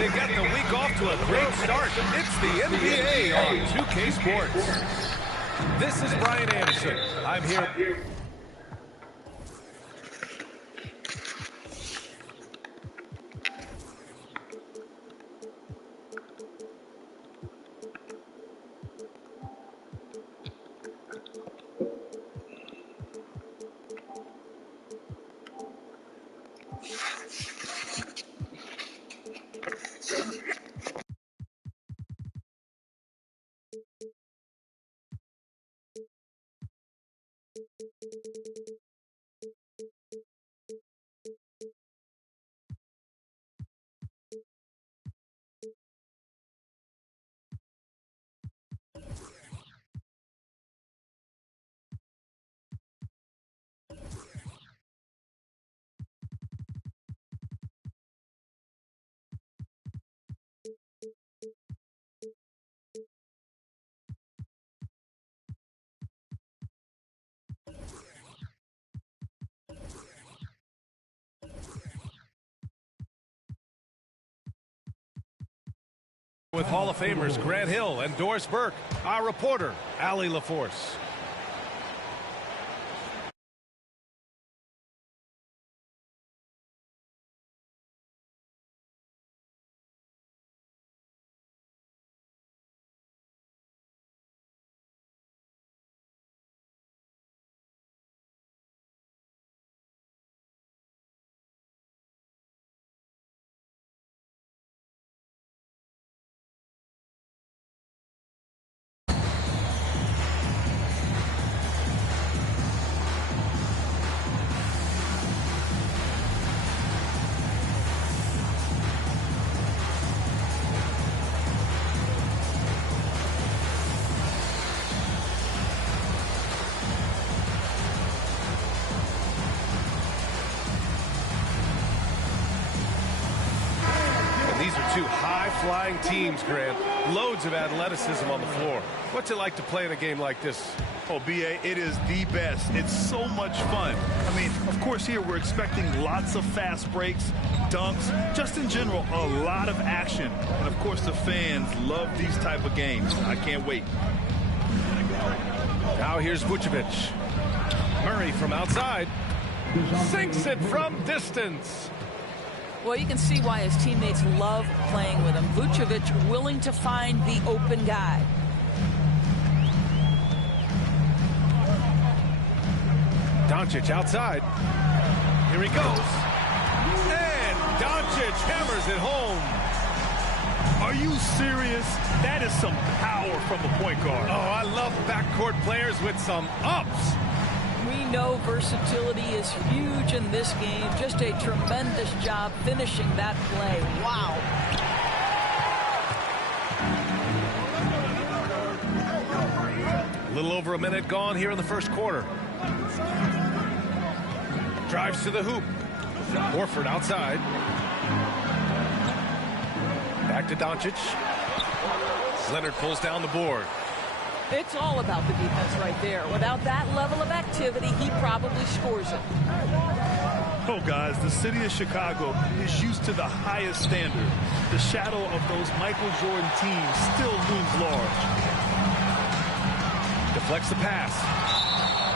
They got the week off to a great start. It's the NBA on 2K Sports. This is Brian Anderson. I'm here. With Hall of Famers Grant Hill and Doris Burke, our reporter, Allie LaForce. These are two high-flying teams, Grant. Loads of athleticism on the floor. What's it like to play in a game like this? Oh, B.A., it is the best. It's so much fun. I mean, of course, here we're expecting lots of fast breaks, dunks, just in general, a lot of action. And, of course, the fans love these type of games. I can't wait. Now here's Vucevic. Murray from outside. Sinks it from distance. Well, you can see why his teammates love playing with him. Vucevic willing to find the open guy. Doncic outside. Here he goes. And Doncic hammers it home. Are you serious? That is some power from the point guard. Oh, I love backcourt players with some ups. We know versatility is huge in this game. Just a tremendous job finishing that play. Wow. A little over a minute gone here in the first quarter. Drives to the hoop. Horford outside. Back to Doncic. Leonard pulls down the board. It's all about the defense right there. Without that level of activity, he probably scores it. Oh, guys, the city of Chicago is used to the highest standard. The shadow of those Michael Jordan teams still looms large. Deflects the pass.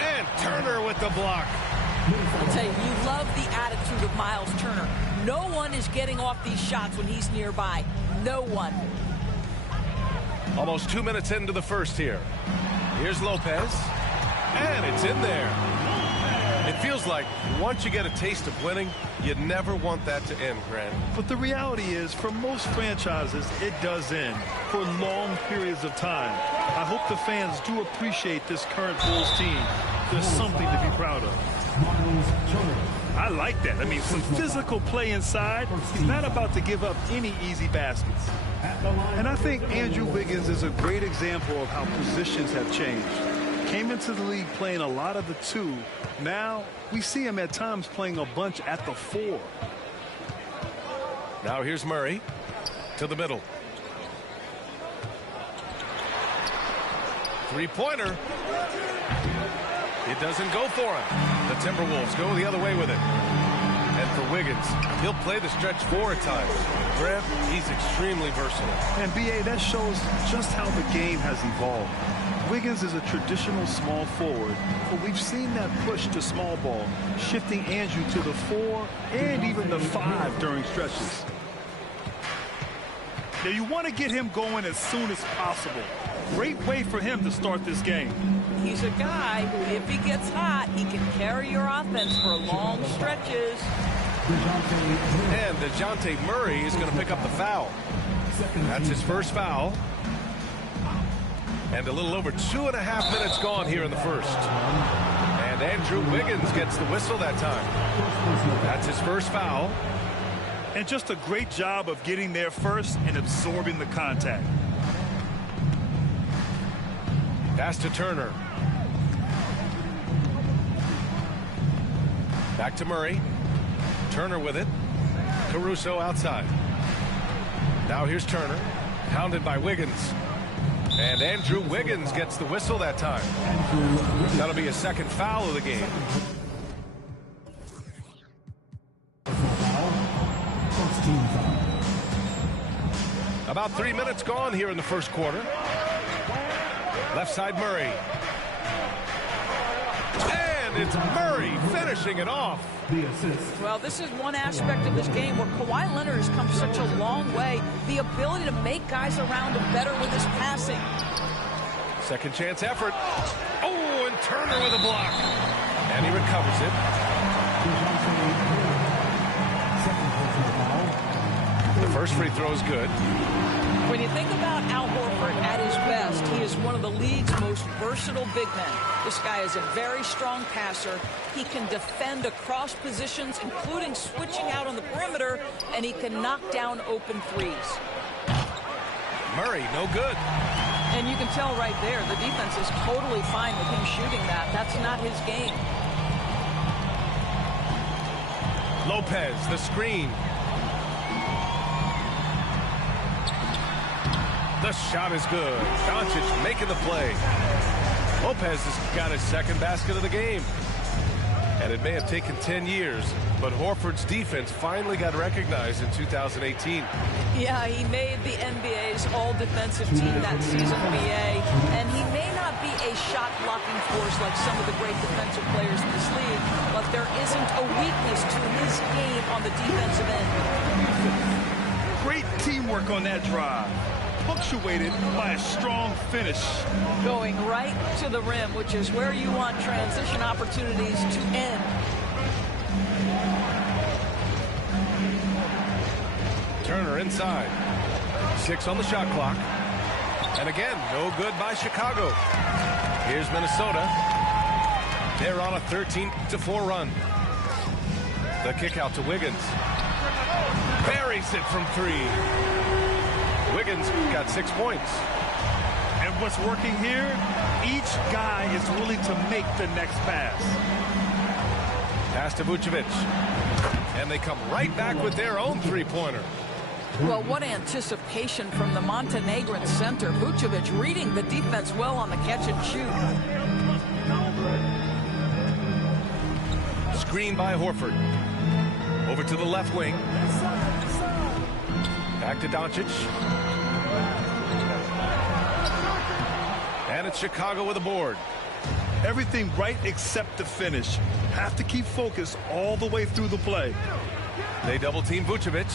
And Turner with the block. I'll tell you, you love the attitude of Miles Turner. No one is getting off these shots when he's nearby. No one. Almost 2 minutes into the first here. Here's Lopez. And it's in there. It feels like once you get a taste of winning, you never want that to end, Grant. But the reality is, for most franchises, it does end for long periods of time. I hope the fans do appreciate this current Bulls team. There's something to be proud of. I like that. I mean, some physical play inside. He's not about to give up any easy baskets. And I think Andrew Wiggins is a great example of how positions have changed. Came into the league playing a lot of the 2. Now we see him at times playing a bunch at the 4. Now here's Murray to the middle. Three-pointer. It doesn't go for him. The Timberwolves go the other way with it. And for Wiggins, he'll play the stretch 4 at times. Grant, He's extremely versatile. And B.A., that shows just how the game has evolved. Wiggins is a traditional small forward, but we've seen that push to small ball, shifting Andrew to the 4 and even the 5 during stretches. Now you want to get him going as soon as possible. Great way for him to start this game. He's a guy who, if he gets hot, he can carry your offense for long stretches. And DeJounte Murray is going to pick up the foul. That's his first foul. And a little over 2.5 minutes gone here in the first. And Andrew Wiggins gets the whistle that time. That's his first foul. And just a great job of getting there first and absorbing the contact. Pass to Turner. Back to Murray. Turner with it. Caruso outside. Now here's Turner. Pounded by Wiggins. And Andrew Wiggins gets the whistle that time. That'll be a second foul of the game. About 3 minutes gone here in the first quarter. Left side Murray. And it's Murray finishing it off. Well, this is one aspect of this game where Kawhi Leonard has come such a long way. The ability to make guys around him better with his passing. Second chance effort. Oh, and Turner with a block. And he recovers it. The first free throw is good. When you think about Al Horford at his best, he is one of the league's most versatile big men. This guy is a very strong passer. He can defend across positions, including switching out on the perimeter, and he can knock down open threes. Murray, no good. And you can tell right there, the defense is totally fine with him shooting that. That's not his game. Lopez, the screen. The shot is good. Doncic making the play. Lopez has got his second basket of the game. And it may have taken 10 years, but Horford's defense finally got recognized in 2018. Yeah, he made the NBA's all-defensive team that season, BA. And he may not be a shot-blocking force like some of the great defensive players in this league, but there isn't a weakness to his game on the defensive end. Great teamwork on that drive, punctuated by a strong finish. Going right to the rim, which is where you want transition opportunities to end. Turner inside. 6 on the shot clock. And again, no good by Chicago. Here's Minnesota. They're on a 13-4 run. The kick out to Wiggins. Buries it from 3. Wiggins got 6 points. And what's working here, each guy is willing to make the next pass. Pass to Vucevic. And they come right back with their own three-pointer. Well, what anticipation from the Montenegrin center. Vucevic reading the defense well on the catch and shoot. Screen by Horford. Over to the left wing. Back to Doncic. And it's Chicago with a board. Everything right except the finish. Have to keep focus all the way through the play. They double-team Vucevic.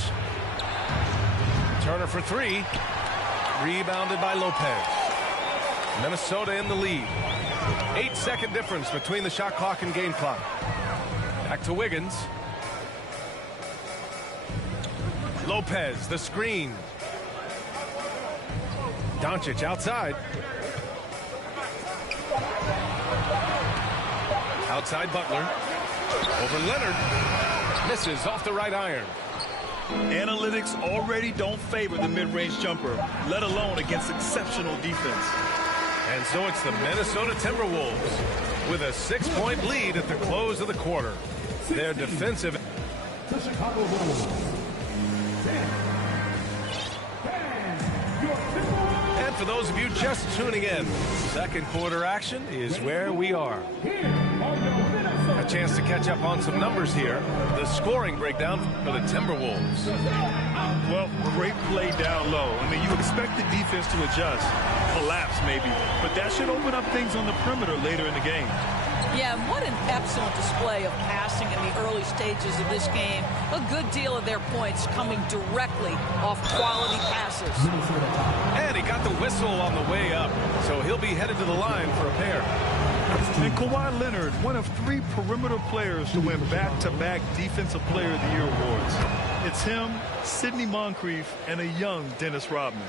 Turner for 3. Rebounded by Lopez. Minnesota in the lead. 8-second difference between the shot clock and game clock. Back to Wiggins. Lopez, the screen. Doncic outside. Outside Butler. Over Leonard. Misses off the right iron. Analytics already don't favor the mid-range jumper, let alone against exceptional defense. And so it's the Minnesota Timberwolves with a 6-point lead at the close of the quarter. Their defensive. The Chicago Bulls. And for those of you just tuning in, second quarter action is where we are. A chance to catch up on some numbers here. The scoring breakdown for the Timberwolves. Well, great play down low. I mean, you expect the defense to adjust, collapse maybe, but that should open up things on the perimeter later in the game. Yeah, and what an excellent display of passing in the early stages of this game. A good deal of their points coming directly off quality passes. And he got the whistle on the way up, so he'll be headed to the line for a pair. And Kawhi Leonard, one of 3 perimeter players to win back-to-back Defensive Player of the Year awards. It's him, Sidney Moncrief, and a young Dennis Rodman.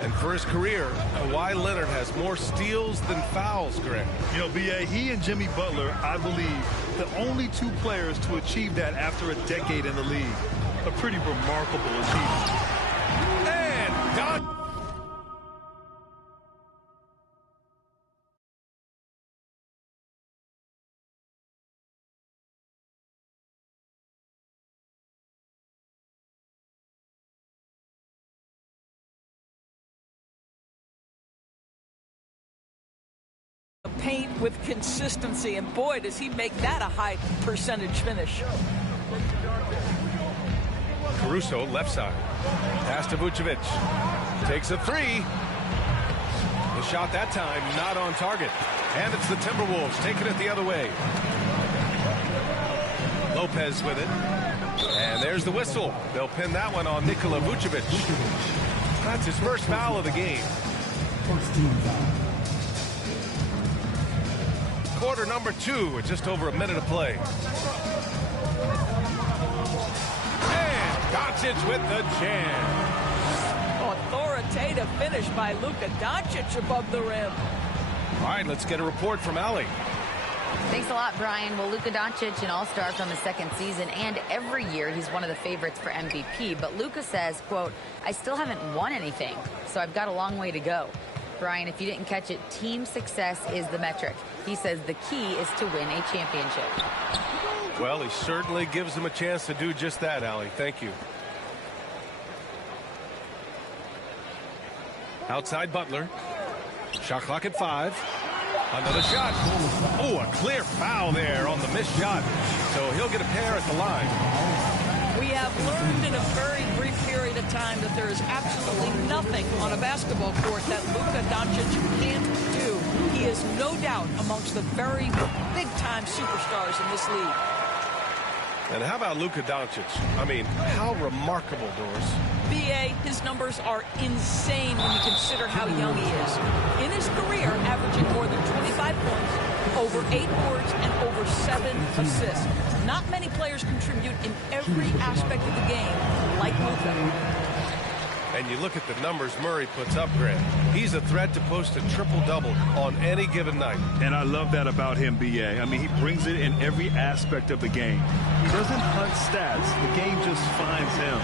And for his career, Kawhi Leonard has more steals than fouls, Greg. You know, B.A., he and Jimmy Butler, I believe, the only 2 players to achieve that after a decade in the league. A pretty remarkable achievement. And done. Paint with consistency, and boy, does he make that a high percentage finish. Caruso, left side. Pass to Vucevic. Takes a 3. The shot that time not on target. And it's the Timberwolves taking it the other way. Lopez with it. And there's the whistle. They'll pin that one on Nikola Vucevic. That's his first foul of the game. First team foul. Quarter number 2 with just over a minute of play. And Doncic with the jam. Authoritative finish by Luka Doncic above the rim. All right, let's get a report from Allie. Thanks a lot, Brian. Well, Luka Doncic, an all-star from his 2nd season, and every year he's one of the favorites for MVP. But Luka says, quote, "I still haven't won anything, so I've got a long way to go." Brian, if you didn't catch it, team success is the metric. He says the key is to win a championship. Well, he certainly gives them a chance to do just that, Allie. Thank you. Outside Butler. Shot clock at 5. Another shot. Oh, a clear foul there on the missed shot. So he'll get a pair at the line. We have learned in a very brief period of time that there is absolutely nothing on a basketball court that Luka Doncic can't do. He is no doubt amongst the very big-time superstars in this league. And how about Luka Doncic? I mean, how remarkable, Doris. B.A., his numbers are insane when you consider how young he is. In his career, averaging more than 25 points, over 8 boards, and over 7 assists. Not many players contribute in every aspect of the game like Luka. And you look at the numbers Murray puts up, Grant. He's a threat to post a triple-double on any given night. And I love that about him, B.A. I mean, he brings it in every aspect of the game. He doesn't hunt stats. The game just finds him.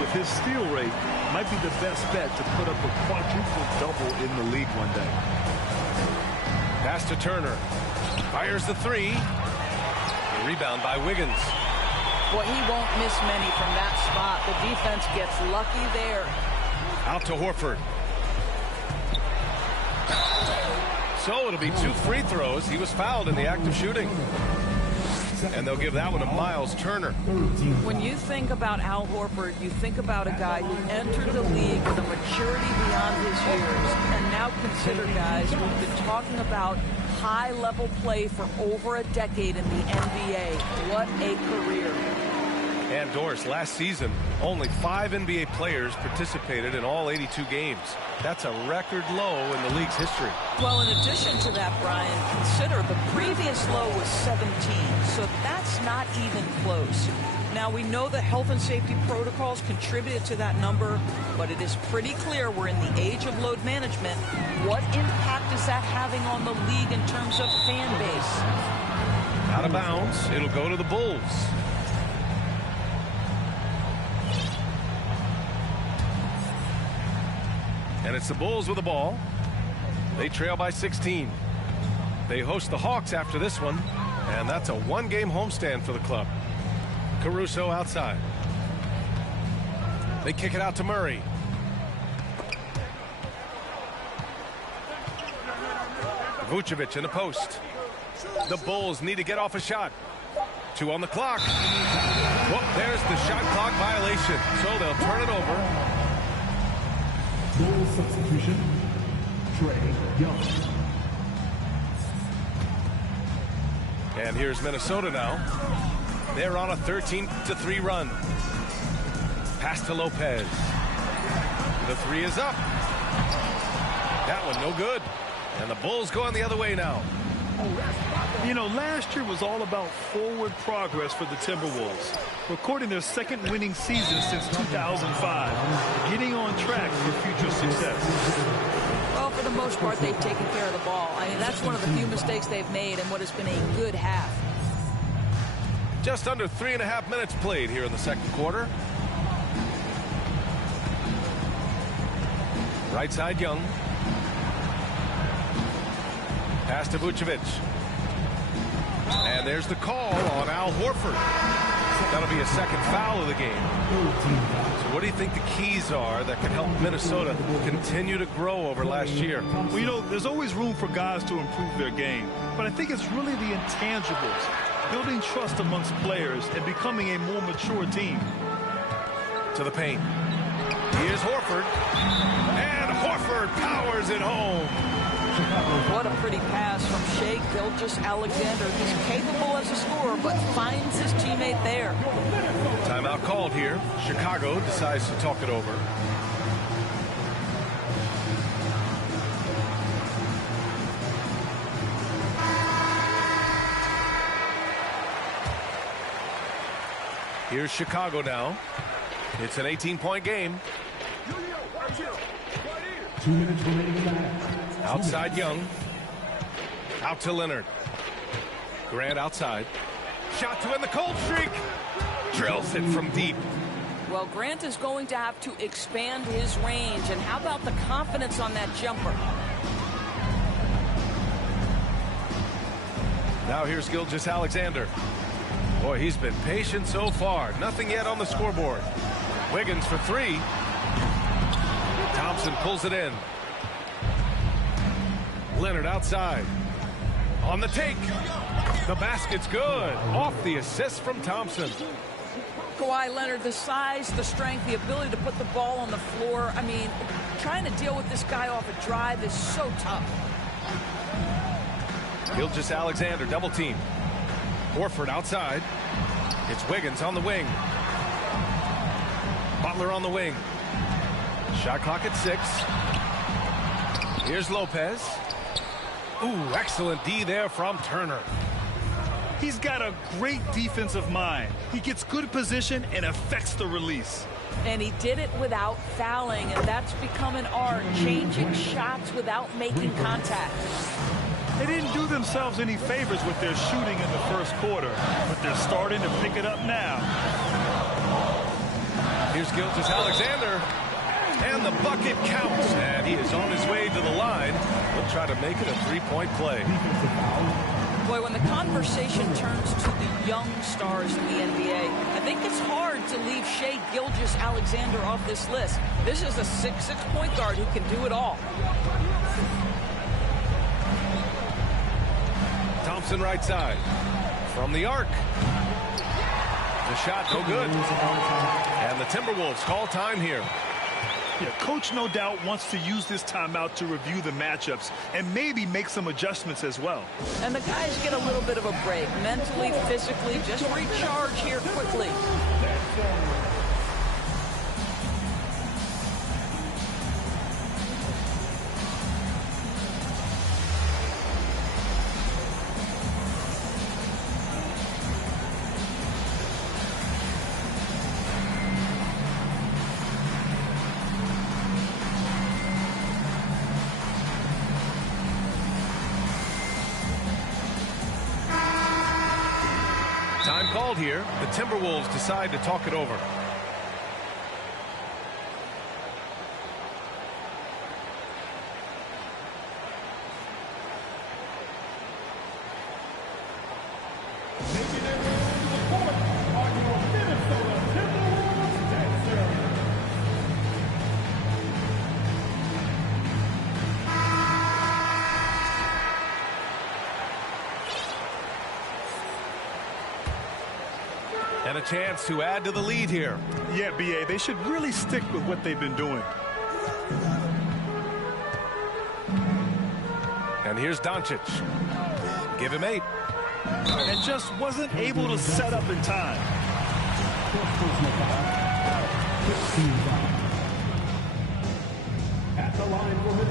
With his steal rate, might be the best bet to put up a quadruple-double in the league one day. Pass to Turner. Fires the 3. The rebound by Wiggins. Boy, he won't miss many from that spot. The defense gets lucky there. Out to Horford. So it'll be 2 free throws. He was fouled in the act of shooting. And they'll give that one to Miles Turner. When you think about Al Horford, you think about a guy who entered the league with a maturity beyond his years. And now consider, guys, we've been talking about high-level play for over a decade in the NBA. What a career. And Doris, last season, only 5 NBA players participated in all 82 games. That's a record low in the league's history. Well, in addition to that, Brian, consider the previous low was 17, so that's not even close. Now, we know that health and safety protocols contributed to that number, but it is pretty clear we're in the age of load management. What impact is that having on the league in terms of fan base? Out of bounds. It'll go to the Bulls. And it's the Bulls with the ball. They trail by 16. They host the Hawks after this one, and that's a 1-game homestand for the club. Caruso outside. They kick it out to Murray. Vucevic in the post. The Bulls need to get off a shot. 2 on the clock. Whoop, there's the shot clock violation. So they'll turn it over. Goal substitution, Trae Young. And here's Minnesota now. They're on a 13-3 run. Pass to Lopez. The 3 is up. That one no good. And the Bulls going the other way now. You know, last year was all about forward progress for the Timberwolves, recording their second winning season since 2005, getting on track for future success. Well, for the most part, they've taken care of the ball. I mean, that's one of the few mistakes they've made in what has been a good half. Just under 3.5 minutes played here in the second quarter. Right side, Young. Pass to Vucevic. And there's the call on Al Horford. That'll be a second foul of the game. So what do you think the keys are that can help Minnesota continue to grow over last year? Well, you know, there's always room for guys to improve their game, but I think it's really the intangibles, building trust amongst players and becoming a more mature team. To the paint. Here's Horford. And Horford powers it home. What a pretty pass from Shai Gilgeous-Alexander. He's capable as a scorer, but finds his teammate there. Timeout called here. Chicago decides to talk it over. Here's Chicago now. It's an 18-point game. 2 minutes remaining in the half. Outside Young. Out to Leonard. Grant outside. Shot to end the cold streak. Drills it from deep. Well, Grant is going to have to expand his range. And how about the confidence on that jumper? Now here's Gilgeous-Alexander. Boy, he's been patient so far. Nothing yet on the scoreboard. Wiggins for 3. Thompson pulls it in. Leonard outside. On the take. The basket's good. Off the assist from Thompson. Kawhi Leonard, the size, the strength, the ability to put the ball on the floor. I mean, trying to deal with this guy off a drive is so tough. Gilgeous-Alexander double team. Horford outside. It's Wiggins on the wing. Butler on the wing. Shot clock at 6. Here's Lopez. Ooh, excellent D there from Turner. He's got a great defensive mind. He gets good position and affects the release. And he did it without fouling, and that's become an art, changing shots without making contact. They didn't do themselves any favors with their shooting in the first quarter, but they're starting to pick it up now. Here's Gilgeous-Alexander. And the bucket counts. And he is on his way to the line. He'll try to make it a 3-point play. Boy, when the conversation turns to the young stars in the NBA, I think it's hard to leave Shai Gilgeous-Alexander off this list. This is a 6'6" point guard who can do it all. Thompson right side. From the arc. The shot no good. And the Timberwolves call time here. Yeah, coach no doubt wants to use this timeout to review the matchups and maybe make some adjustments as well. And the guys get a little bit of a break, mentally, physically, just recharge here quickly. Time called here. The Timberwolves decide to talk it over. And a chance to add to the lead here. Yeah, B.A., they should really stick with what they've been doing. And here's Doncic. Give him 8. And just wasn't able to set up in time.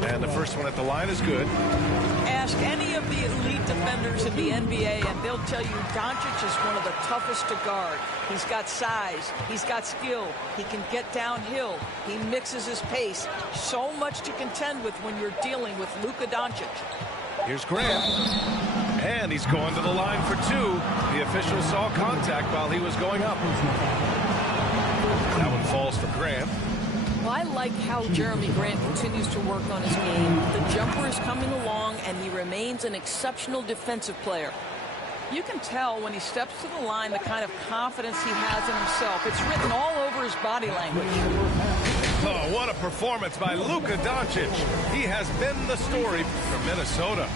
And the first one at the line is good. Ask any of the elite defenders in the NBA, and they'll tell you Doncic is one of the toughest to guard. He's got size. He's got skill. He can get downhill. He mixes his pace. So much to contend with when you're dealing with Luka Doncic. Here's Grant. And he's going to the line for 2. The official saw contact while he was going up. That one falls for Grant. Well, I like how Jeremy Grant continues to work on his game. The jumper is coming along, and he remains an exceptional defensive player. You can tell when he steps to the line the kind of confidence he has in himself. It's written all over his body language. Oh, what a performance by Luka Doncic. He has been the story for Minnesota.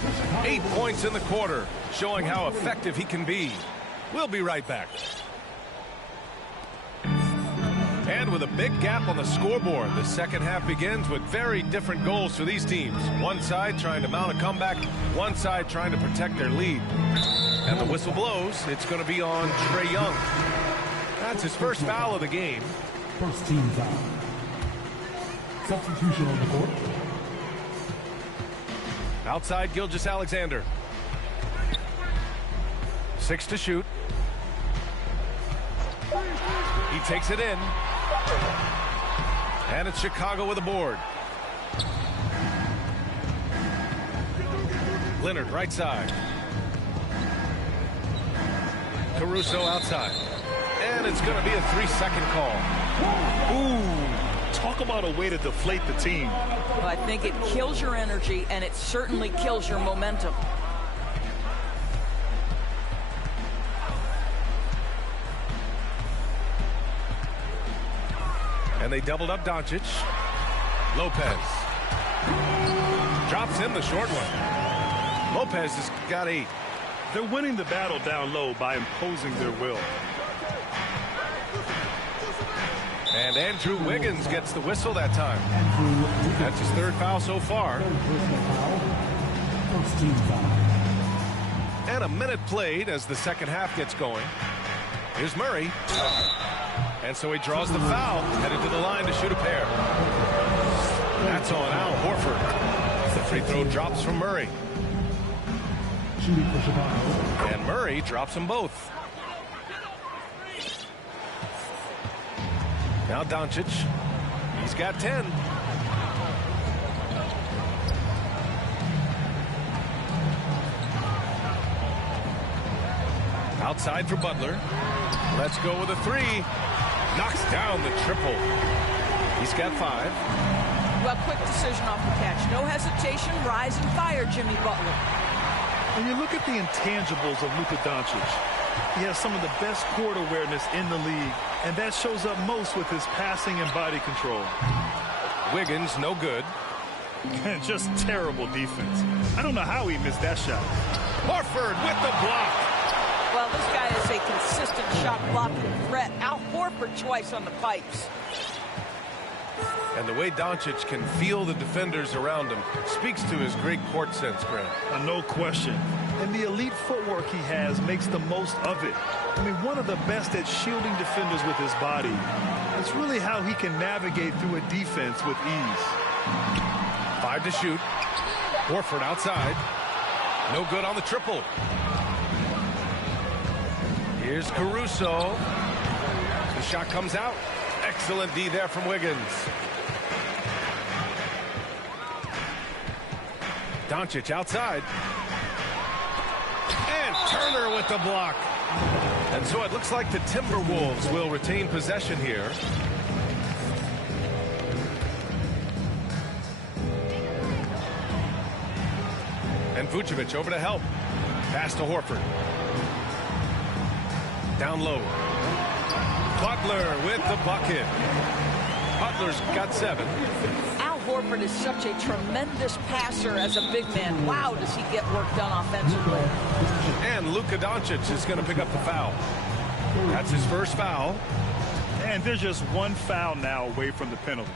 8 points in the quarter, showing how effective he can be. We'll be right back. And with a big gap on the scoreboard, the second half begins with very different goals for these teams. One side trying to mount a comeback, one side trying to protect their lead. And the whistle blows. It's going to be on Trae Young. That's his first foul of the game. First team foul. Substitution on the court. Outside Gilgeous-Alexander. 6 to shoot. He takes it in. And it's Chicago with a board. Leonard right side. Caruso outside. And it's going to be a 3-second call. Ooh, talk about a way to deflate the team. Well, I think it kills your energy, and it certainly kills your momentum. And they doubled up Doncic. Lopez. Drops in the short one. Lopez has got 8. They're winning the battle down low by imposing their will. And Andrew Wiggins gets the whistle that time. That's his 3rd foul so far. First team foul. And a minute played as the second half gets going. Here's Murray. And so he draws the foul, headed to the line to shoot a pair. That's on Al Horford. The free throw drops from Murray. Shooting for Chicago. And Murray drops them both. Now Doncic. He's got 10. Outside for Butler. Let's go with a 3. Knocks down the triple. He's got 5. Well, quick decision off the catch. No hesitation, rise and fire, Jimmy Butler. When you look at the intangibles of Luka Doncic, he has some of the best court awareness in the league, and that shows up most with his passing and body control. Wiggins, no good. And just terrible defense. I don't know how he missed that shot. Horford with the block. Well, this guy is a consistent shot blocking threat. Al Horford twice on the pipes. And the way Doncic can feel the defenders around him speaks to his great court sense, Grant. No question. And the elite footwork he has makes the most of it. I mean, one of the best at shielding defenders with his body. It's really how he can navigate through a defense with ease. 5 to shoot. Horford outside. No good on the triple. Here's Caruso. The shot comes out. Excellent D there from Wiggins. Doncic outside. And Turner with the block. And so it looks like the Timberwolves will retain possession here. And Vucevic over to help. Pass to Horford. Down low. Butler with the bucket. Butler's got 7. Al Horford is such a tremendous passer as a big man. Wow, does he get work done offensively. And Luka Doncic is going to pick up the foul. That's his first foul. And they're just one foul now away from the penalty.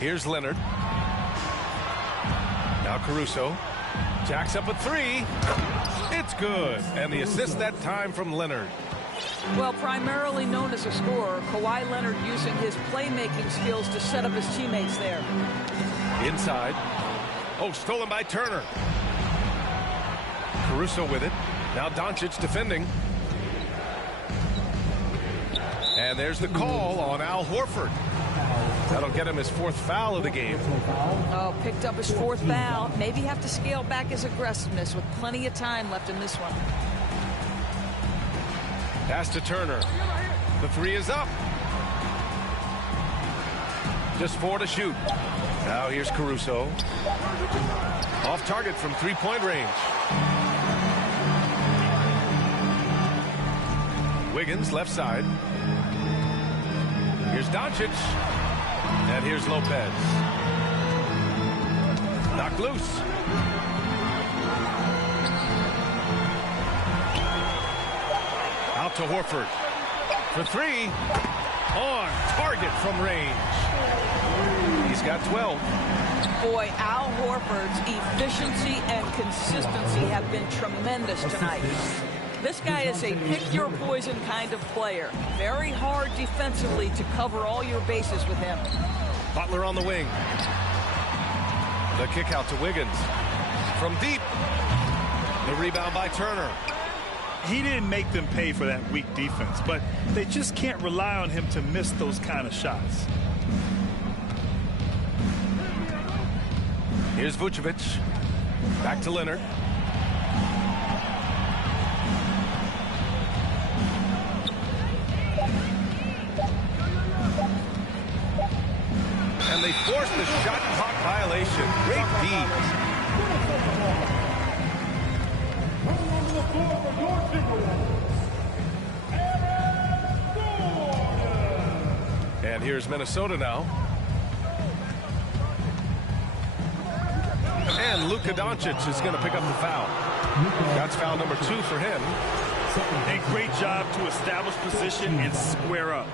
Here's Leonard. Now Caruso. Jacks up a three. It's good. And the assist that time from Leonard. Well, primarily known as a scorer, Kawhi Leonard using his playmaking skills to set up his teammates there. Inside. Oh, stolen by Turner. Caruso with it. Now Doncic defending. And there's the call on Al Horford. That'll get him his fourth foul of the game. Oh, picked up his fourth foul. Maybe have to scale back his aggressiveness with plenty of time left in this one. Pass to Turner. The three is up. Just 4 to shoot. Now here's Caruso. Off target from three-point range. Wiggins left side. Here's Doncic. And here's Lopez. Knocked loose. Out to Horford. For three. On target from range. He's got 12. Boy, Al Horford's efficiency and consistency have been tremendous tonight. This guy is a pick-your-poison kind of player. Very hard defensively to cover all your bases with him. Butler on the wing. The kick out to Wiggins. From deep. The rebound by Turner. He didn't make them pay for that weak defense, but they just can't rely on him to miss those kind of shots. Here's Vucevic. Back to Leonard. And they force the shot clock violation. Great D. And here's Minnesota now. And Luka Doncic is going to pick up the foul. That's foul number 2 for him. A great job to establish position and square up.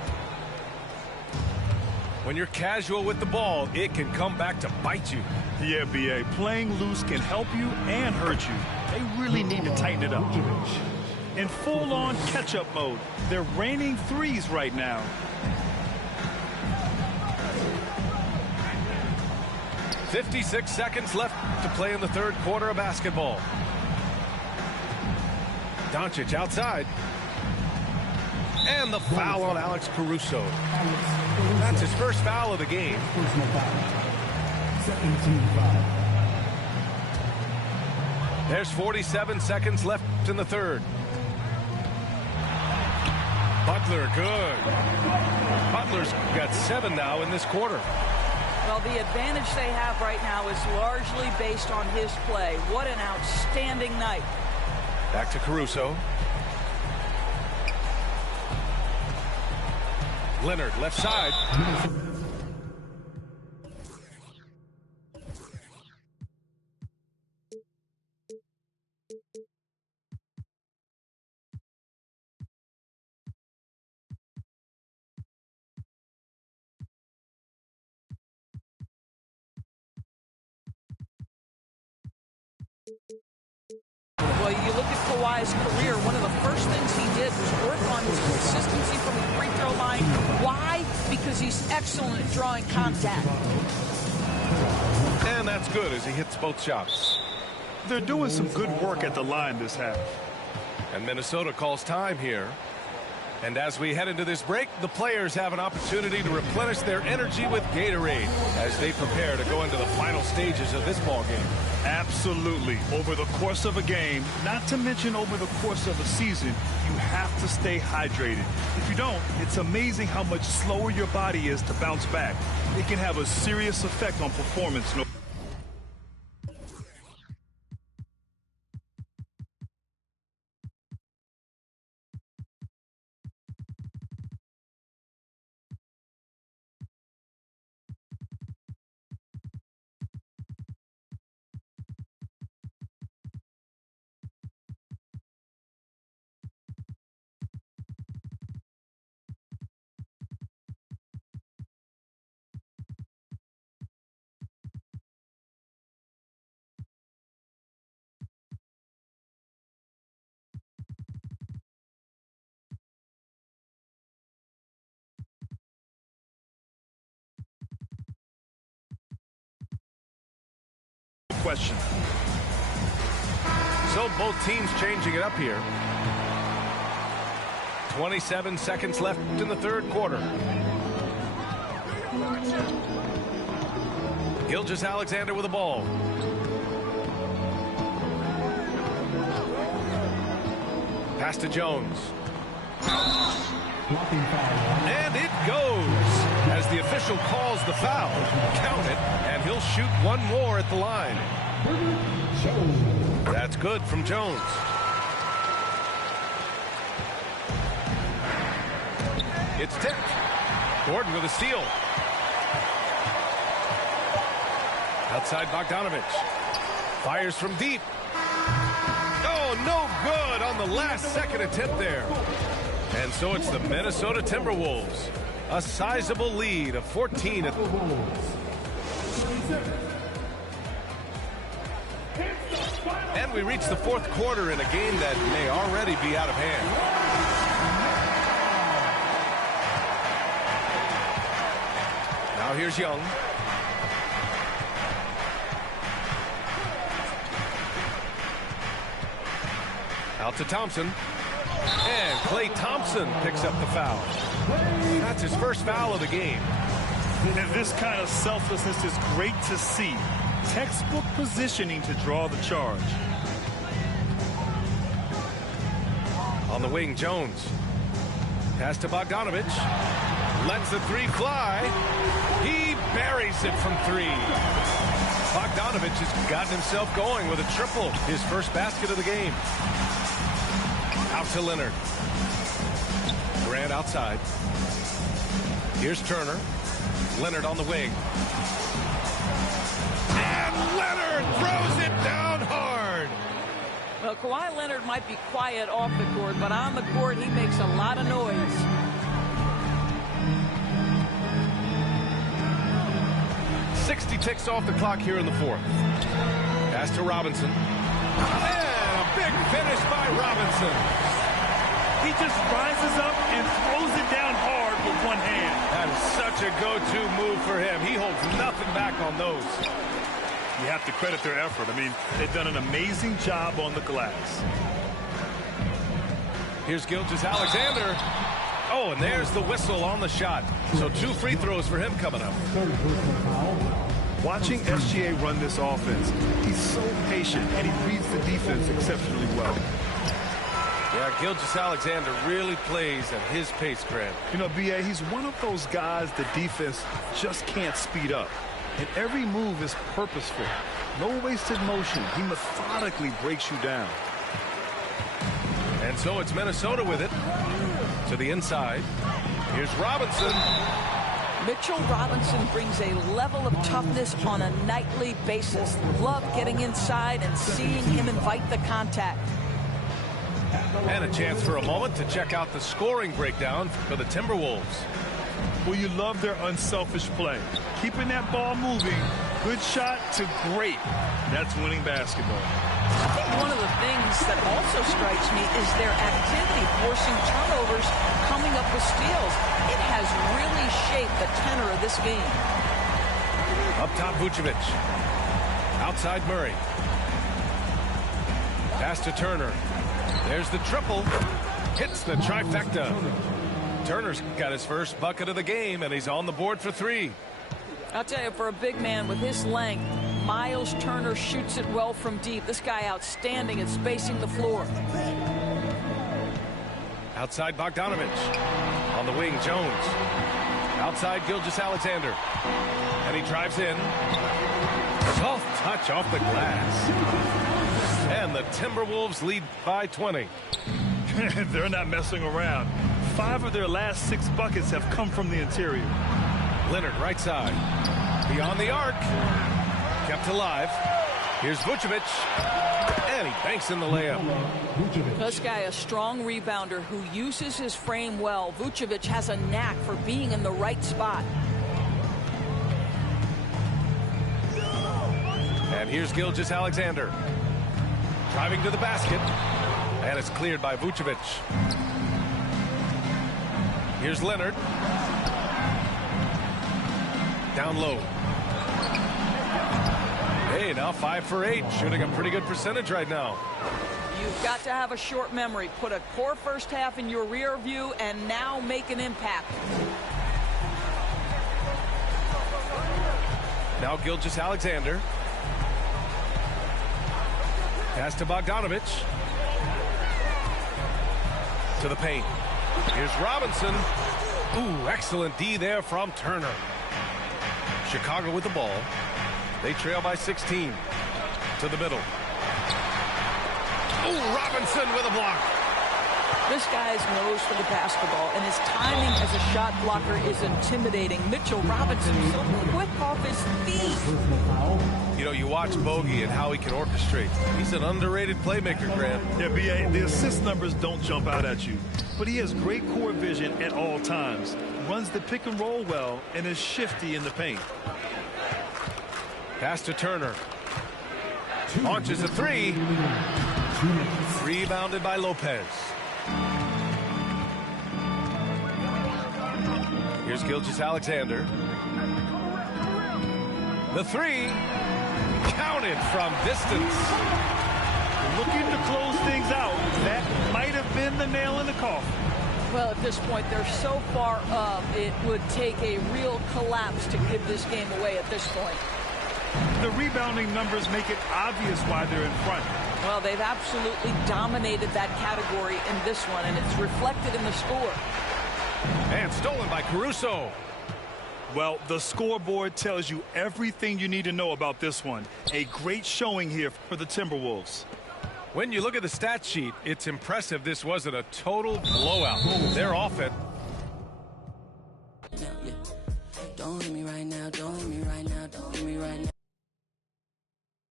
When you're casual with the ball, it can come back to bite you. Yeah, B.A. Playing loose can help you and hurt you. They really need to tighten it up. In full-on catch-up mode, they're raining threes right now. .56 seconds left to play in the third quarter of basketball. Doncic outside. And the foul on Alex Caruso. That's his first foul of the game. Personal foul. Second team foul. There's 47 seconds left in the third. Butler, good. Butler's got 7 now in this quarter. Well, the advantage they have right now is largely based on his play. What an outstanding night. Back to Caruso. Leonard, left side. Well, you look at Kawhi's career, one of the first things he did was work on his consistency from the free throw line. Why? Because he's excellent at drawing contact. And that's good as he hits both shots. They're doing some good work at the line this half. And Minnesota calls time here. And as we head into this break, the players have an opportunity to replenish their energy with Gatorade as they prepare to go into the final stages of this ball game. Absolutely. Over the course of a game, not to mention over the course of a season, you have to stay hydrated. If you don't, it's amazing how much slower your body is to bounce back. It can have a serious effect on performance. question. So both teams changing it up here. 27 seconds left in the third quarter. Gilgeous-Alexander with the ball. Pass to Jones. And it goes as the official calls the foul. Count it, and he'll shoot one more at the line. That's good from Jones. It's tipped. Gordon with a steal. Outside Bogdanovich. Fires from deep. Oh, no good on the last second attempt there. And so it's the Minnesota Timberwolves. A sizable lead of 14 at the And we reach the fourth quarter in a game that may already be out of hand. Now here's Young. Out to Thompson. And Klay Thompson picks up the foul. That's his first foul of the game. And this kind of selflessness is great to see. Textbook positioning to draw the charge. On the wing, Jones. Pass to Bogdanovich. Lets the three fly. He buries it from three. Bogdanovich has gotten himself going with a triple. His first basket of the game. Out to Leonard. Grant outside. Here's Turner. Leonard on the wing. And Leonard throws it down hard. Well, Kawhi Leonard might be quiet off the court, but on the court, he makes a lot of noise. "60 ticks off the clock here in the fourth. Pass to Robinson. And a big finish by Robinson. He just rises up and throws it down hard with one hand. That is such a go-to move for him. He holds nothing back on those. You have to credit their effort. I mean, they've done an amazing job on the glass. Here's Gilgeous-Alexander. Oh, and there's the whistle on the shot. So 2 free throws for him coming up. Watching SGA run this offense, he's so patient, and he reads the defense exceptionally well. Yeah, Gilgeous-Alexander really plays at his pace, Grant. You know, B.A., he's one of those guys the defense just can't speed up. And every move is purposeful. No wasted motion. He methodically breaks you down. And so it's Minnesota with it. To the inside. Here's Robinson. Mitchell Robinson brings a level of toughness on a nightly basis. Love getting inside and seeing him invite the contact. And a chance for a moment to check out the scoring breakdown for the Timberwolves. Well, you love their unselfish play. Keeping that ball moving, good shot to great. That's winning basketball. I think one of the things that also strikes me is their activity, forcing turnovers, coming up with steals. It has really shaped the tenor of this game. Up top, Vucevic. Outside, Murray. Pass to Turner. There's the triple. Hits the trifecta. Turner's got his first bucket of the game, and he's on the board for 3. I'll tell you, for a big man with his length, Miles Turner shoots it well from deep. This guy outstanding at spacing the floor. Outside Bogdanovich. On the wing, Jones. Outside Gilgeous-Alexander. And he drives in. Soft touch off the glass. And the Timberwolves lead by 20. They're not messing around. 5 of their last 6 buckets have come from the interior. Leonard right side. Beyond the arc. Kept alive. Here's Vucevic. And he banks in the layup. This guy, a strong rebounder who uses his frame well. Vucevic has a knack for being in the right spot. And here's Gilgeous-Alexander. Driving to the basket. And it's cleared by Vucevic. Here's Leonard. Down low. Hey, now 5 for 8, shooting a pretty good percentage right now. You've got to have a short memory. Put a poor first half in your rear view and now make an impact. Now Gilgeous-Alexander. Pass to Bogdanovich. To the paint. Here's Robinson. Ooh, excellent D there from Turner. Chicago with the ball. They trail by 16. To the middle. Ooh, Robinson with a block. This guy's nose for the basketball, and his timing as a shot blocker is intimidating. Mitchell Robinson so quick off his feet. You know, you watch Bogey and how he can orchestrate. He's an underrated playmaker, Grant. Yeah, B.A., the assist numbers don't jump out at you, but he has great core vision at all times, runs the pick and roll well, and is shifty in the paint. Pass to Turner. Launches a three. Rebounded by Lopez. Here's Gilgeous-Alexander. The three. Counted from distance. Looking to close things out. That might have been the nail in the coffin. Well, at this point, they're so far up, it would take a real collapse to give this game away at this point. The rebounding numbers make it obvious why they're in front. Well, they've absolutely dominated that category in this one, and it's reflected in the score. And stolen by Caruso. Well, the scoreboard tells you everything you need to know about this one. A great showing here for the Timberwolves. When you look at the stat sheet, it's impressive this wasn't a total blowout. They're offense. Don't hit me right now, don't hit me right now, don't hit me right now.